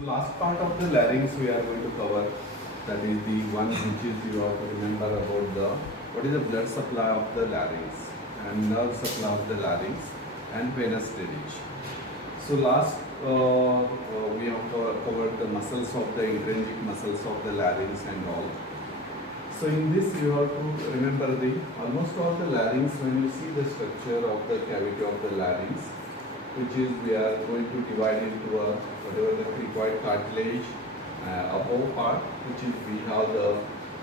So last part of the larynx we are going to cover, that is the one which is you have to remember about the what is the blood supply of the larynx and nerve supply of the larynx and venous drainage. So last we have covered the muscles of the intrinsic muscles of the larynx and all. So in this you have to remember the almost all the larynx, when you see the structure of the cavity of the larynx, which is we are going to divide into a whatever the cricoid cartilage above part, which is we have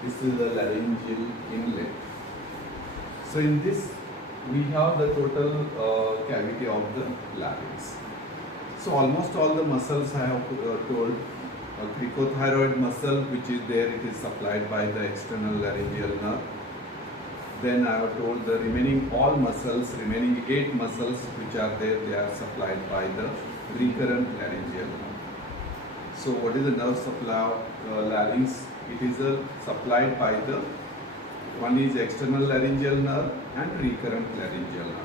this is the laryngeal inlet. So in this we have the total cavity of the larynx. So almost all the muscles I have told. Cricothyroid muscle, which is there, it is supplied by the external laryngeal nerve. Then I have told the remaining all muscles, remaining 8 muscles which are there, they are supplied by the recurrent laryngeal nerve. So what is the nerve supply of larynx? It is supplied by the one is external laryngeal nerve and recurrent laryngeal nerve.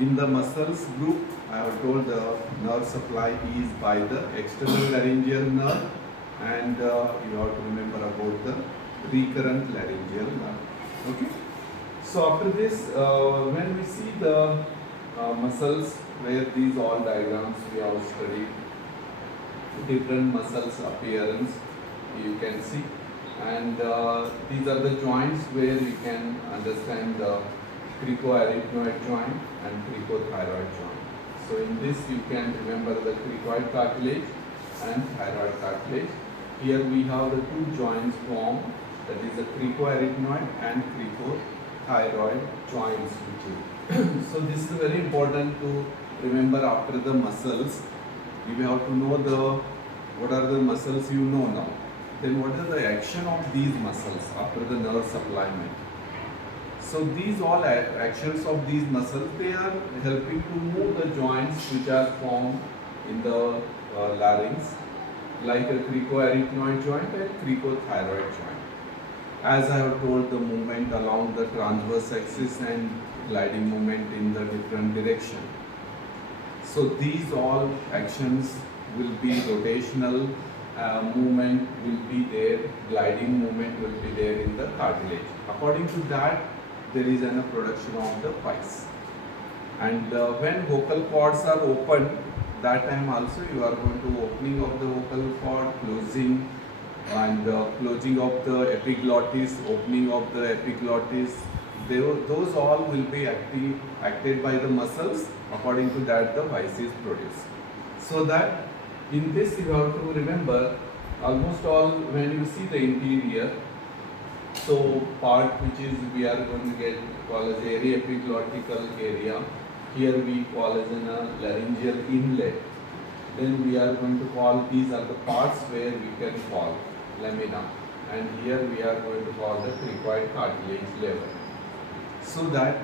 In the muscles group, I have told the nerve supply is by the external laryngeal nerve, and you have to remember about the recurrent laryngeal nerve. Okay. So after this, when we see the muscles, where these all diagrams we have studied, different muscles appearance you can see, and these are the joints where we can understand the cricoarytenoid joint and cricothyroid joint. So in this you can remember the cricoid cartilage and thyroid cartilage. Here we have the two joints formed, that is the cricoarytenoid and cricothyroid joints. So this is very important to remember after the muscles. You have to know what are the muscles you know now. Then what is the action of these muscles after the nerve supplement. So these all actions of these muscles, they are helping to move the joints which are formed in the larynx, like a cricoarytenoid joint and cricothyroid joint. As I have told, the movement along the transverse axis and gliding movement in the different direction. So these all actions will be rotational movement will be there, gliding movement will be there in the cartilage. According to that, there is a production of the pulse. And when vocal cords are open, that time also you are going to opening of the vocal cord, closing, and closing of the epiglottis, opening of the epiglottis. Those all will be acted by the muscles. According to that, the voice is produced. So that in this you have to remember almost all, when you see the interior, so part which is we are going to get call as epiglottical area. Here we call as a laryngeal inlet. Then we are going to call, these are the parts where we can call lamina, and here we are going to call the cricoid cartilage level. So that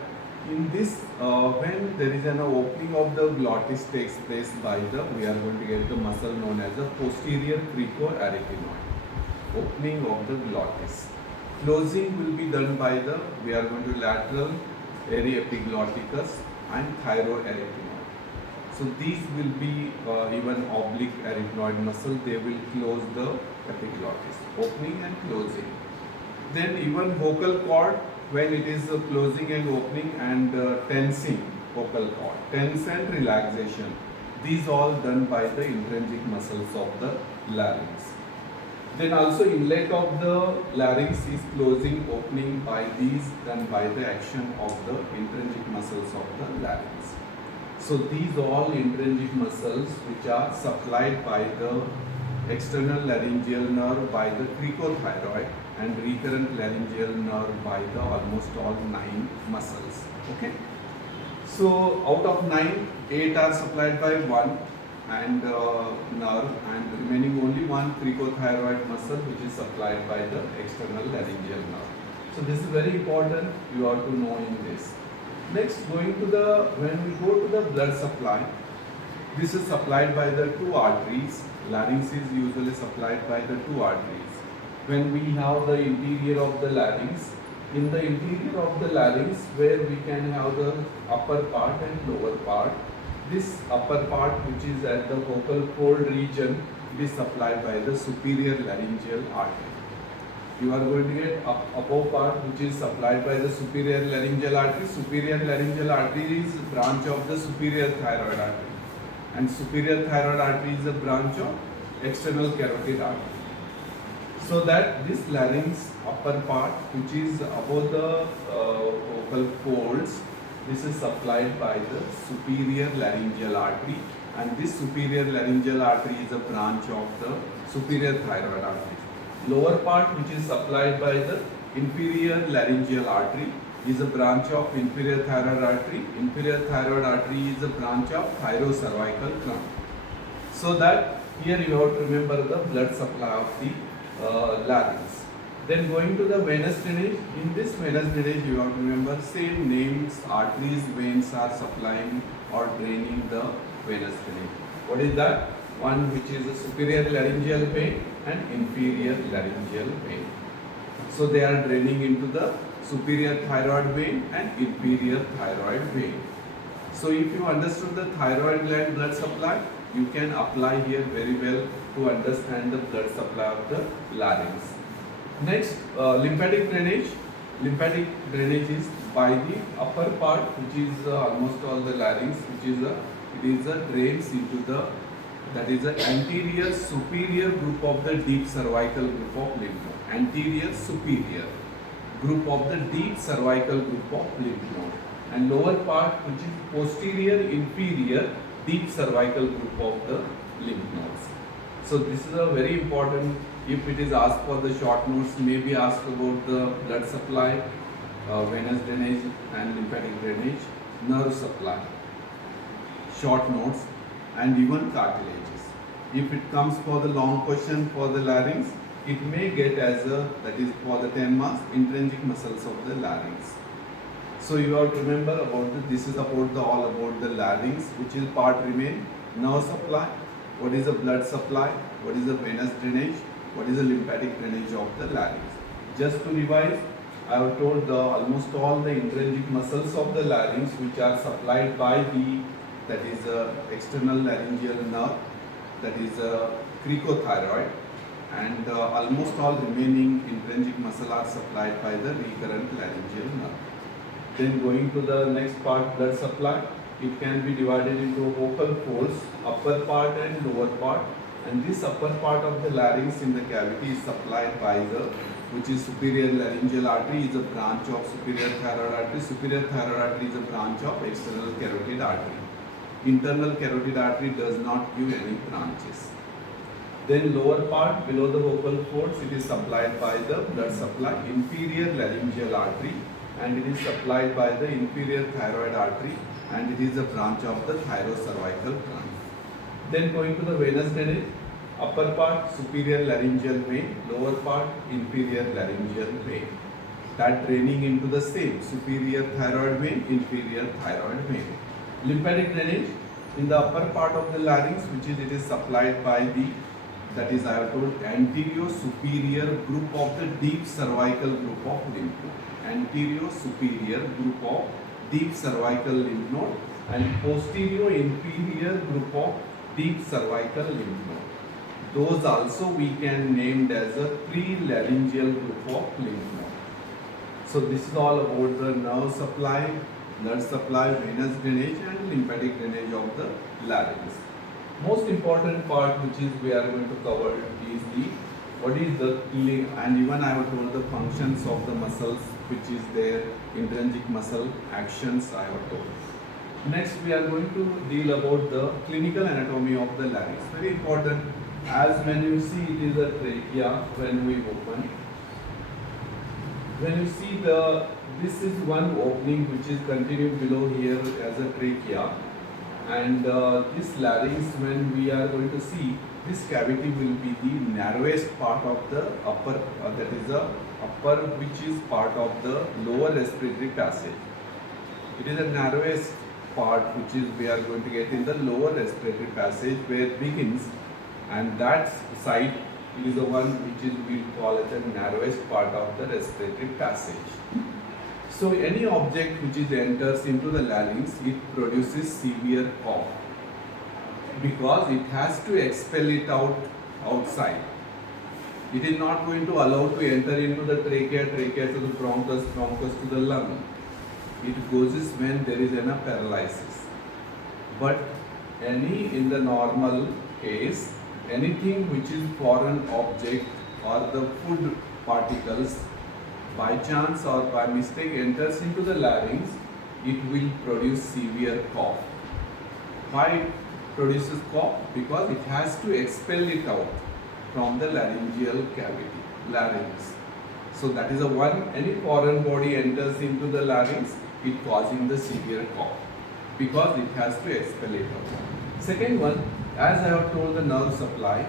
in this, when there is an opening of the glottis takes place by the, we are going to get the muscle known as the posterior cricoarytenoid, opening of the glottis. Closing will be done by the, we are going to lateral epiglotticus and thyroarytenoid. So these will be even oblique arytenoid muscle, they will close the epiglottis, opening and closing. Then even vocal cord, when it is closing and opening and tensing vocal cord, tense and relaxation, these all done by the intrinsic muscles of the larynx. Then also inlet of the larynx is closing, opening by these done by the action of the intrinsic muscles of the larynx. So these all intrinsic muscles which are supplied by the external laryngeal nerve by the cricothyroid and recurrent laryngeal nerve by the almost all 9 muscles. Okay. So out of 9, 8 are supplied by one and nerve, and remaining only one cricothyroid muscle which is supplied by the external laryngeal nerve. So this is very important, you have to know in this. Next, going to the, when we go to the blood supply, this is supplied by the 2 arteries. Larynx is usually supplied by the 2 arteries. When we have the interior of the larynx, in the interior of the larynx where we can have the upper part and lower part, this upper part which is at the vocal fold region, It is supplied by the superior laryngeal artery. You are going to get upper part which is supplied by the superior laryngeal artery. Superior laryngeal artery is branch of the superior thyroid artery, and superior thyroid artery is a branch of external carotid artery. So that this larynx upper part which is above the vocal folds, this is supplied by the superior laryngeal artery, and this superior laryngeal artery is a branch of the superior thyroid artery. Lower part which is supplied by the inferior laryngeal artery is a branch of inferior thyroid artery. Inferior thyroid artery is a branch of thyrocervical trunk. So that here you have to remember the blood supply of the larynx. Then going to the venous drainage. In this venous drainage you have to remember same names, arteries, veins are supplying or draining the venous drainage. What is that? One which is a superior laryngeal vein and inferior laryngeal vein. So they are draining into the superior thyroid vein and inferior thyroid vein. So if you understood the thyroid gland blood supply, you can apply here very well to understand the blood supply of the larynx. Next, lymphatic drainage. Lymphatic drainage is by the upper part, which is almost all the larynx, which is a drains into the, that is the anterior superior group of the deep cervical group of lymph node. Anterior superior group of the deep cervical group of lymph node, and lower part which is posterior inferior deep cervical group of the lymph nodes. So this is a very important, if it is asked for the short notes, may be asked about the blood supply, venous drainage and lymphatic drainage, nerve supply, short notes, and even cartilages. If it comes for the long question for the larynx, it may get as a, that is for the 10 marks, intrinsic muscles of the larynx. So you have to remember about this is about the all about the larynx, which is part remain, nerve supply, what is the blood supply, what is the venous drainage, what is the lymphatic drainage of the larynx. Just to revise, I have told the almost all the intrinsic muscles of the larynx which are supplied by the, that is external laryngeal nerve, that is cricothyroid, and almost all remaining intrinsic muscle are supplied by the recurrent laryngeal nerve. Then going to the next part, blood supply, it can be divided into vocal folds, upper part and lower part, and this upper part of the larynx in the cavity is supplied by the, which is superior laryngeal artery, is a branch of superior thyroid artery. Superior thyroid artery is a branch of external carotid artery. Internal carotid artery does not give any branches. Then lower part below the vocal folds, it is supplied by the blood supply, inferior laryngeal artery, and it is supplied by the inferior thyroid artery, and it is a branch of the thyrocervical trunk. Then going to the venous drainage, upper part superior laryngeal vein, lower part inferior laryngeal vein. That draining into the same superior thyroid vein, inferior thyroid vein. Lymphatic drainage in the upper part of the larynx, which is it is supplied by the, that is I have told, anterior superior group of the deep cervical group of lymph node. Anterior superior group of deep cervical lymph node and posterior inferior group of deep cervical lymph node. Those also we can name as a pre-laryngeal group of lymph node. So this is all about the nerve supply, blood supply, venous drainage and lymphatic drainage of the larynx. Most important part which is we are going to cover is the, what is the, and even I have told the functions of the muscles which is their intrinsic muscle actions I have told. Next we are going to deal about the clinical anatomy of the larynx. Very important, as when you see it is a trachea when we open. When you see the, this is one opening which is continued below here as a trachea, and this larynx, when we are going to see, this cavity will be the narrowest part of the upper, that is the upper, which is part of the lower respiratory passage. It is the narrowest part which is we are going to get in the lower respiratory passage where it begins, and that side it is the one which is we call it the narrowest part of the respiratory passage. So any object which is enters into the larynx, it produces severe cough because it has to expel it out outside. It is not going to allow to enter into the trachea, trachea to the bronchus, bronchus to the lung. It goes when there is a paralysis. But in the normal case, anything which is foreign object or the food particles by chance or by mistake enters into the larynx, it will produce severe cough. Why it produces cough? Because it has to expel it out from the laryngeal cavity, larynx. So that is the one, any foreign body enters into the larynx, it causing the severe cough because it has to expel it out. Second one, as I have told, the nerve supply,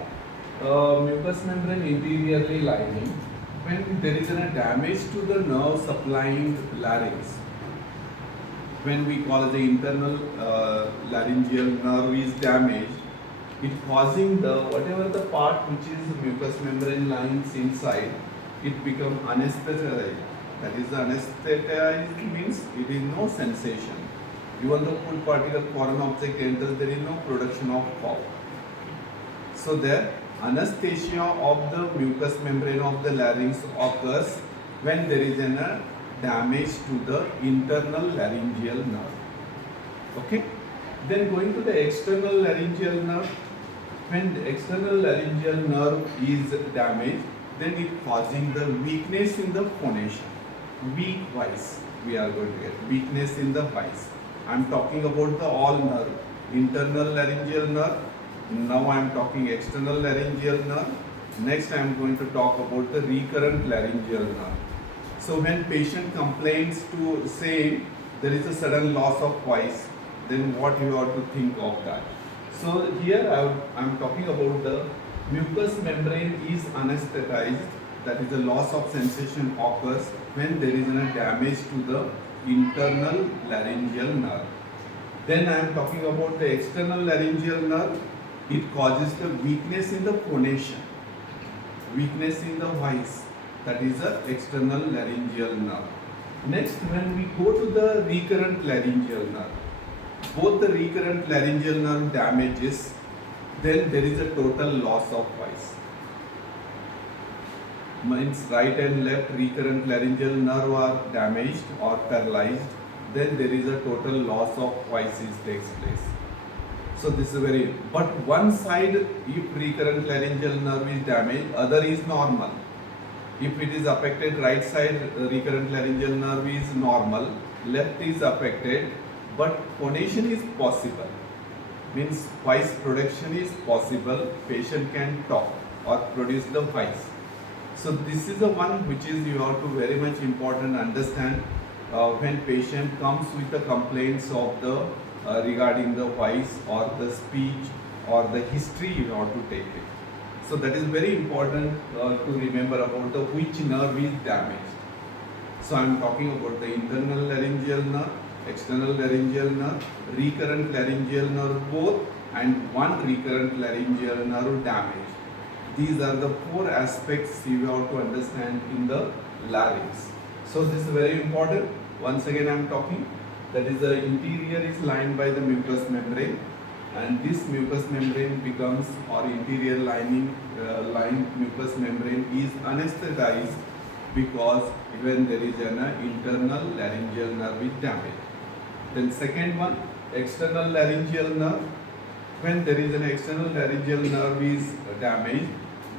mucous membrane interiorly lining, when there is a damage to the nerve supplying larynx, when we call the internal laryngeal nerve is damaged, it causing the whatever the part which is mucous membrane lines inside, it become anesthetized. That is, the anesthetized means it is no sensation. Even the food particle foreign object enters, there is no production of cough. So there, anesthesia of the mucous membrane of the larynx occurs when there is a damage to the internal laryngeal nerve. Okay? Then going to the external laryngeal nerve, when the external laryngeal nerve is damaged, then it causing the weakness in the phonation. Weak voice we are going to get, weakness in the voice. I am talking about the all nerve, internal laryngeal nerve. Now I am talking external laryngeal nerve. Next I am going to talk about the recurrent laryngeal nerve. So when patient complains to say there is a sudden loss of voice, then what you have to think of that. So here I am talking about the mucous membrane is anesthetized, that is the loss of sensation occurs when there is a damage to the internal laryngeal nerve. Then I am talking about the external laryngeal nerve. It causes the weakness in the phonation, weakness in the voice. That is the external laryngeal nerve. Next, when we go to the recurrent laryngeal nerve, both the recurrent laryngeal nerve damages, then there is a total loss of voice. Means right and left recurrent laryngeal nerve are damaged or paralyzed, then there is a total loss of voice takes place. So this is very, but one side, if recurrent laryngeal nerve is damaged, other is normal. If it is affected, right side recurrent laryngeal nerve is normal, left is affected, but phonation is possible. Means voice production is possible, patient can talk or produce the voice. So this is the one which is you have to very much important understand when patient comes with the complaints of the regarding the voice or the speech or the history, you have to take it. So that is very important to remember about the which nerve is damaged. So I am talking about the internal laryngeal nerve, external laryngeal nerve, recurrent laryngeal nerve both, and one recurrent laryngeal nerve damaged. These are the four aspects you have to understand in the larynx. So this is very important. Once again I am talking, that is the interior is lined by the mucous membrane, and this mucous membrane becomes, or interior lining lined mucous membrane is anesthetized because when there is an internal laryngeal nerve is damaged. Then second one, external laryngeal nerve. When there is an external laryngeal nerve is damaged,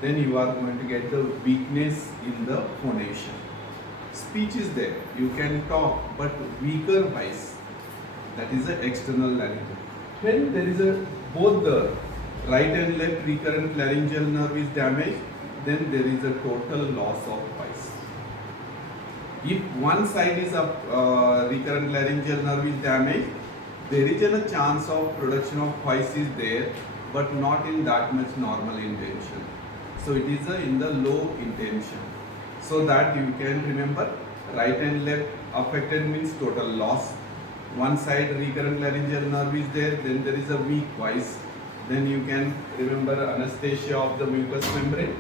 then you are going to get the weakness in the phonation. Speech is there, you can talk, but weaker voice. That is the external laryngeal. When there is a both the right and left recurrent laryngeal nerve is damaged, then there is a total loss of voice. If one side is up, recurrent laryngeal nerve is damaged, there is a chance of production of voice is there, but not in that much normal intention. So it is in the low intention. So that you can remember, right and left affected means total loss. One side recurrent laryngeal nerve is there, then there is a weak voice. Then you can remember anesthesia of the mucous membrane.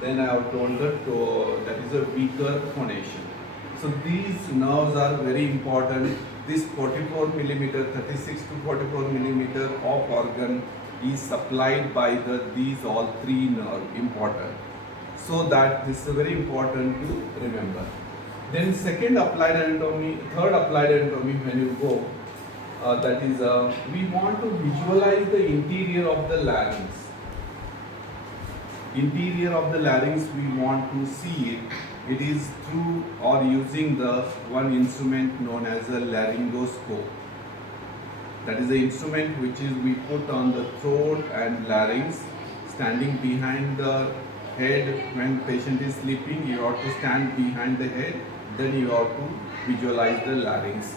Then I have told that is a weaker phonation. So these nerves are very important. This 44 millimeter, 36 to 44 millimeter of organ is supplied by these all three nerve important. So that this is very important to remember. Then second applied anatomy, third applied anatomy when you go, that is we want to visualize the interior of the larynx. Interior of the larynx we want to see it. It is through or using the one instrument known as a laryngoscope. That is the instrument which is we put on the throat and larynx, standing behind the head. When patient is sleeping, you have to stand behind the head, then you have to visualize the larynx.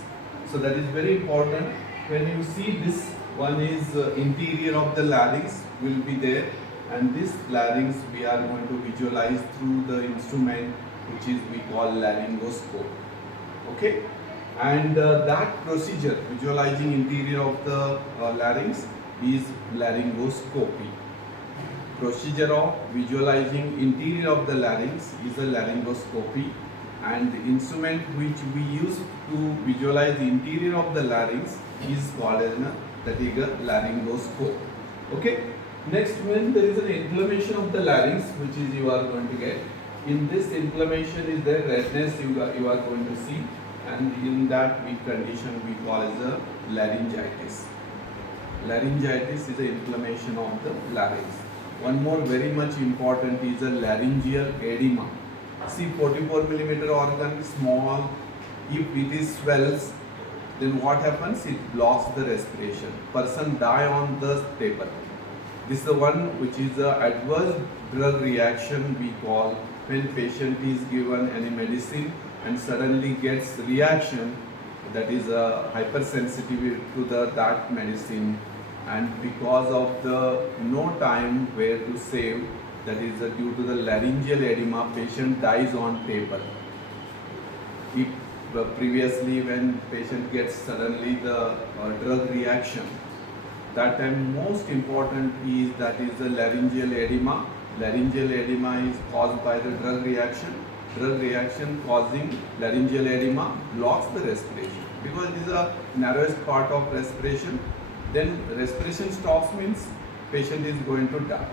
So that is very important. When you see this one is interior of the larynx will be there, and this larynx we are going to visualize through the instrument which is we call laryngoscope. Okay, and that procedure visualizing interior of the larynx is laryngoscopy. Procedure of visualizing interior of the larynx is a laryngoscopy, and the instrument which we use to visualize the interior of the larynx is called as a laryngoscope. Okay. Next, when there is an inflammation of the larynx, which is you are going to get, in this inflammation is there redness you are going to see, and in that weak condition we call as a laryngitis. Laryngitis is the inflammation of the larynx. One more very much important is a laryngeal edema. See, 44 millimeter organ, small. If it is swells, then what happens? It blocks the respiration. Person die on the table. This is the one which is the adverse drug reaction we call when patient is given any medicine and suddenly gets reaction, that is a hypersensitivity to that medicine, and because of the no time where to save, that is due to the laryngeal edema, patient dies on table. If previously when patient gets suddenly the drug reaction, that time most important is that is the laryngeal edema. Laryngeal edema is caused by the drug reaction. Drug reaction causing laryngeal edema blocks the respiration because it is a narrowest part of respiration. Then respiration stops means patient is going to die.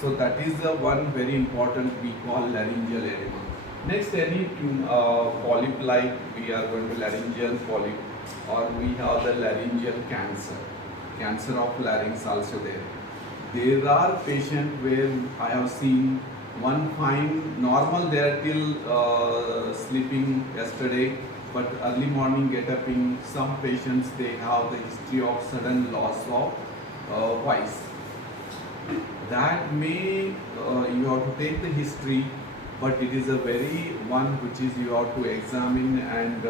So that is the one very important we call laryngeal edema. Next, any polyp like we are going to laryngeal polyp, or we have the laryngeal cancer. Cancer of larynx also there. There are patients where I have seen one fine normal there till sleeping yesterday, but early morning get up in some patients they have the history of sudden loss of voice. That may you have to take the history, but it is a very one which is you have to examine and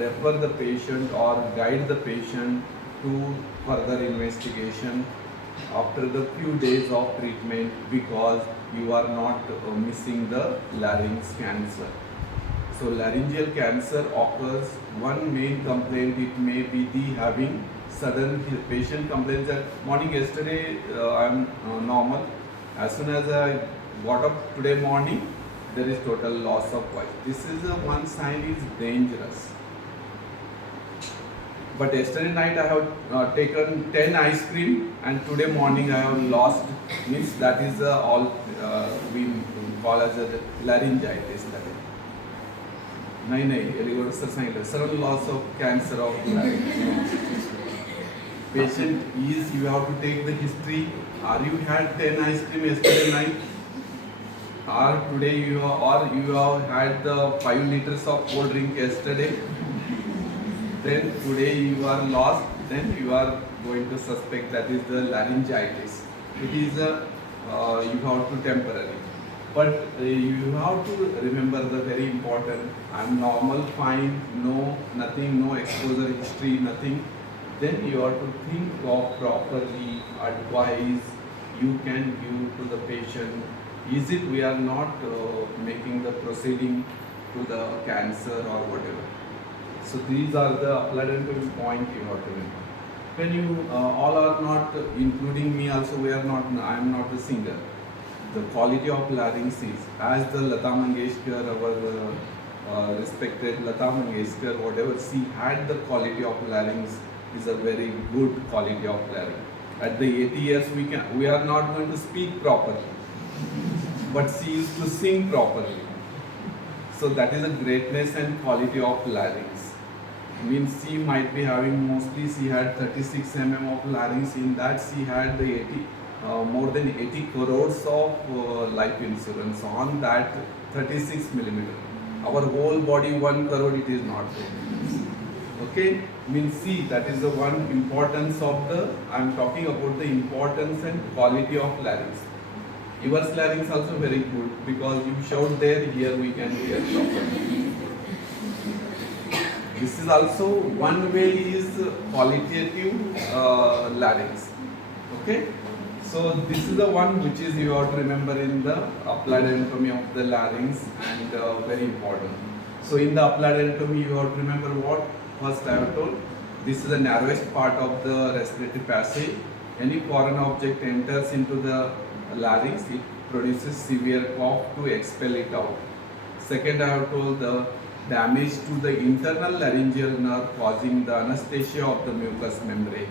refer the patient or guide the patient to further investigation after the few days of treatment, because you are not missing the larynx cancer. So laryngeal cancer occurs, one main complaint it may be the having sudden, patient complains that morning yesterday I am normal, as soon as I got up today morning there is total loss of voice. This is one sign is dangerous. But yesterday night I have taken 10 ice cream and today morning I have lost, means that is all we call as a laryngitis. नहीं Yaligouda sir सांगितलं sudden loss of cancer of larynx. Patient is, you have to take the history. Are you had 10 ice cream yesterday night? Or today you have had the 5 liters of cold drink yesterday? Then today you are lost, then you are going to suspect that is the laryngitis. It is you have to temporary. But you have to remember the very important, I am normal, fine, no, nothing, no exposure history, nothing. Then you have to think of properly, advise you can give to the patient. Is it we are not making the proceeding to the cancer or whatever. So these are the applied anatomy point you have to remember. When you all are not including me also, we are not, I am not the singer. The quality of larynx is, as the Lata Mangeshkar, our respected Lata Mangeshkar, whatever she had the quality of larynx is a very good quality of larynx. At the 80 years we are not going to speak properly, but she used to sing properly. So that is the greatness and quality of larynx. Means she might be having, mostly she had 36 of larynx. In that she had the 80 more than 80 crores of life insurance on that 36 millimeter. Our whole body 1 crore, it is not there. Okay, means see, that is the one importance of the, I am talking about the importance and quality of larynx. Yours larynx also very good, because you shout there, here we can hear properly. This is also one way is qualitative larynx. Okay, so this is the one which is you have to remember in the applied anatomy of the larynx, and very important. So in the applied anatomy you have to remember what first I have told. This is the narrowest part of the respiratory passage. Any foreign object enters into the larynx, it produces severe cough to expel it out. Second, I have told the damage to the internal laryngeal nerve causing the anesthesia of the mucous membrane.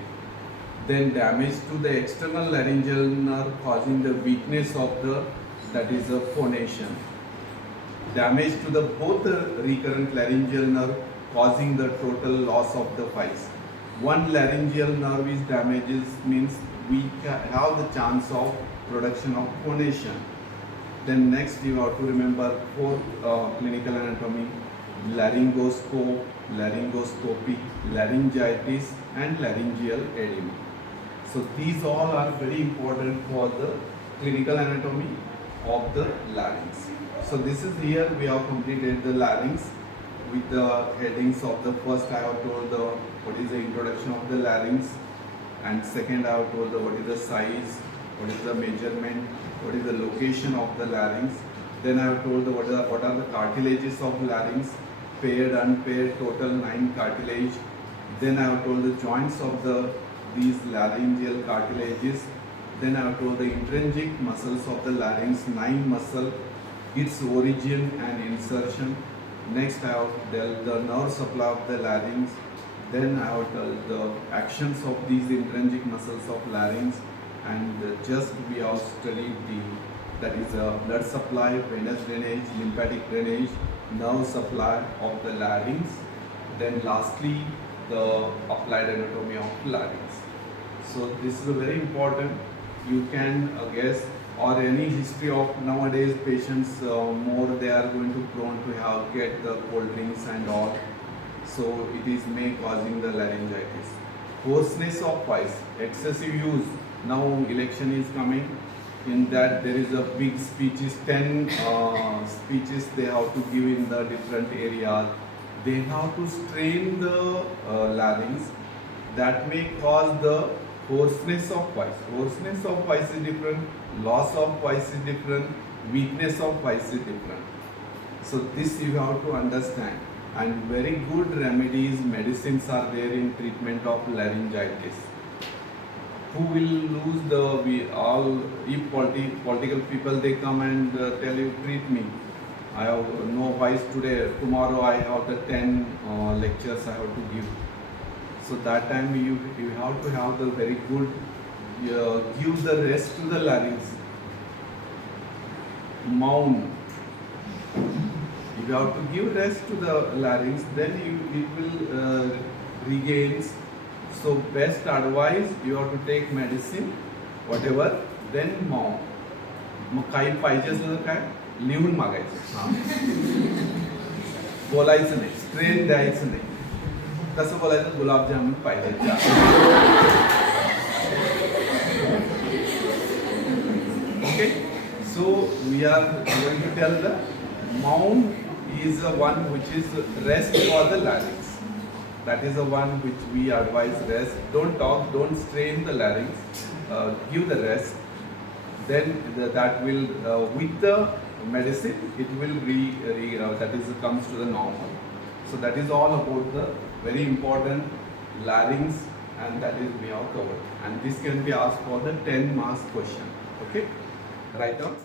Then damage to the external laryngeal nerve causing the weakness of the, that is the phonation. Damage to the both the recurrent laryngeal nerve causing the total loss of the voice. One laryngeal nerve is damaged means we have the chance of production of phonation. Then next you have to remember fourth clinical anatomy: laryngoscope, laryngoscopy, laryngitis and laryngeal edema. So these all are very important for the clinical anatomy of the larynx. So this is here we have completed the larynx with the headings of the first I have told the what is the introduction of the larynx, and second I have told the what is the size, what is the measurement, what is the location of the larynx. Then I have told the what are the cartilages of larynx, paired, unpaired, total 9 cartilage. Then I have told the joints of these laryngeal cartilages. Then I have told the intrinsic muscles of the larynx, 9 muscle, its origin and insertion. Next I have dealt the nerve supply of the larynx. Then I have told the actions of these intrinsic muscles of larynx, and just we have studied the, that is blood supply, venous drainage, lymphatic drainage, nerve supply of the larynx. Then lastly the applied anatomy of larynx. So this is a very important. You can guess, or any history of nowadays patients, more they are going to prone to have get the cold drinks and all. So it is may causing the laryngitis. Hoarseness of voice, excessive use. Now election is coming. In that there is a big speeches, 10 speeches they have to give in the different areas. They have to strain the larynx. That may cause the hoarseness of voice. Hoarseness of voice is different, loss of voice is different, weakness of voice is different. So this you have to understand. And very good remedies, medicines are there in treatment of laryngitis. Who will lose the, we all, if political people they come and tell you treat me, I have no voice today, tomorrow I have the 10 lectures I have to give. So that time you have to have the very good, give the rest to the larynx. Mound. If you have to give rest to the larynx, then it will regains. So best advice, you have to take medicine, whatever, then mound. मग काही पाहिजे असलं तर काय लिहून मागायचं, बोलायचं नाही, strain द्यायचं नाही. कसं बोलायचं, गुलाबजामुन पाहिजे. Okay, so we are going to tell the mound is the one which is rest for the larynx. That is the one which we advise rest. Don't talk, don't strain the larynx. Give the rest. Then that will, with the medicine, it will that is comes to the normal. So that is all about the very important larynx, and that is we have covered. And this can be asked for the 10 marks question. Okay, write down.